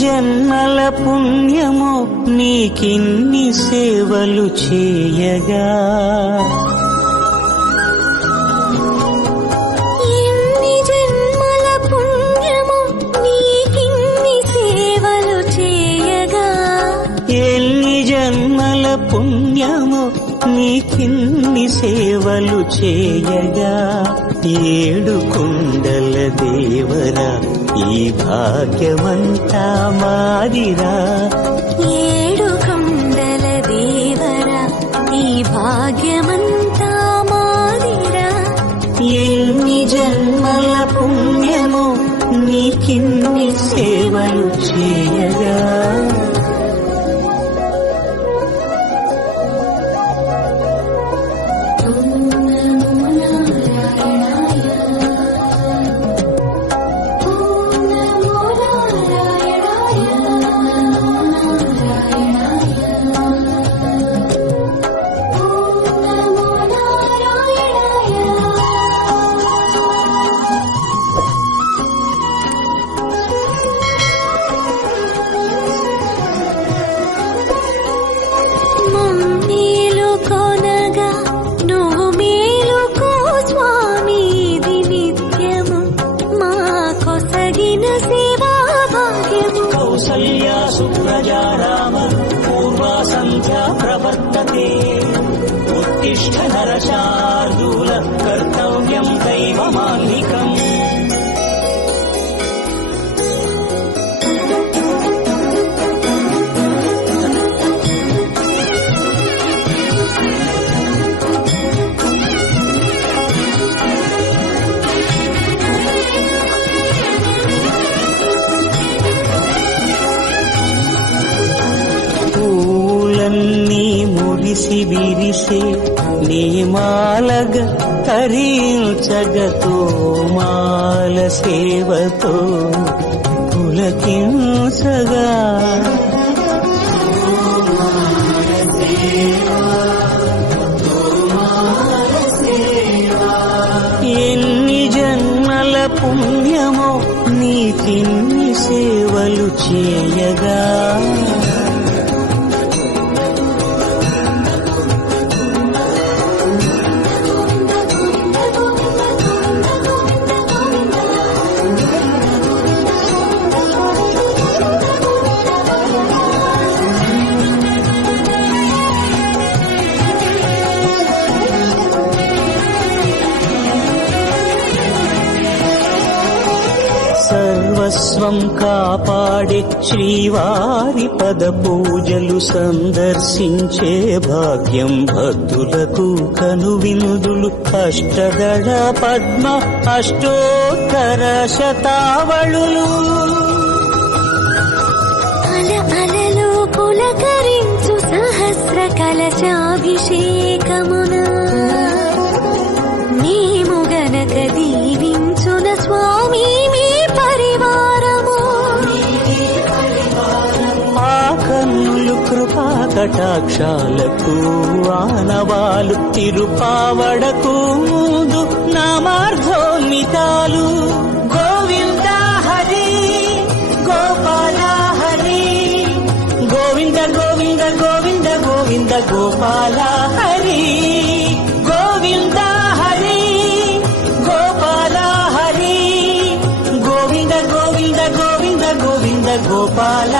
జన్మల పుణ్యమో నీకిన్ని సేవలు చేయగా, ఎన్ని జన్మల పుణ్యమో నీకిన్ని సేవలు చేయగా, ఎన్ని జన్మల పుణ్యమో నీకిన్ని సేవలు చేయగా, ఏడు కొండల దేవరా ఈ భాగ్యమంతా మాదిరా, ఏడు కొండల దేవరా ఈ భాగ్యమంతా మాదిరా, ఎన్ని జన్మల పుణ్యమో నీకిన్ని సేవలు చేయగా. उत्तिष्ठ नरशार्दूल कर्तव्यं दैवमान्निकम्. మురిసి విరిసే నీమాలగ తరించగతో మాల సేవతో పులకించగా, ఎన్ని జన్మల పుణ్యమో నీకిన్ని సేవలు చేయగా, సర్వస్వం కాపాడే శ్రీవారి పద పూజలు సందర్శించే భాగ్యం భక్తులకు కనువినుదులు. అష్టదళ పద్మ అష్టోత్తర శతావళులు అలలు పులకరించు సహస్ర కలశాభిషేకమున మేము గనక దీవించున స్వామి మీ పరివారము. ఆ కన్నులు కృపా కటాక్షాలకు ఆనవాలు తిరుపావడకు ముందు నామార్థోన్మితాలు. గోవింద హరి గోపాల హరి గోవింద గోవింద గోవింద గోవింద గోపాల హరి గోవింద హరి గోపాల హరి గోవింద గోవింద గోవింద గోవింద గోపాల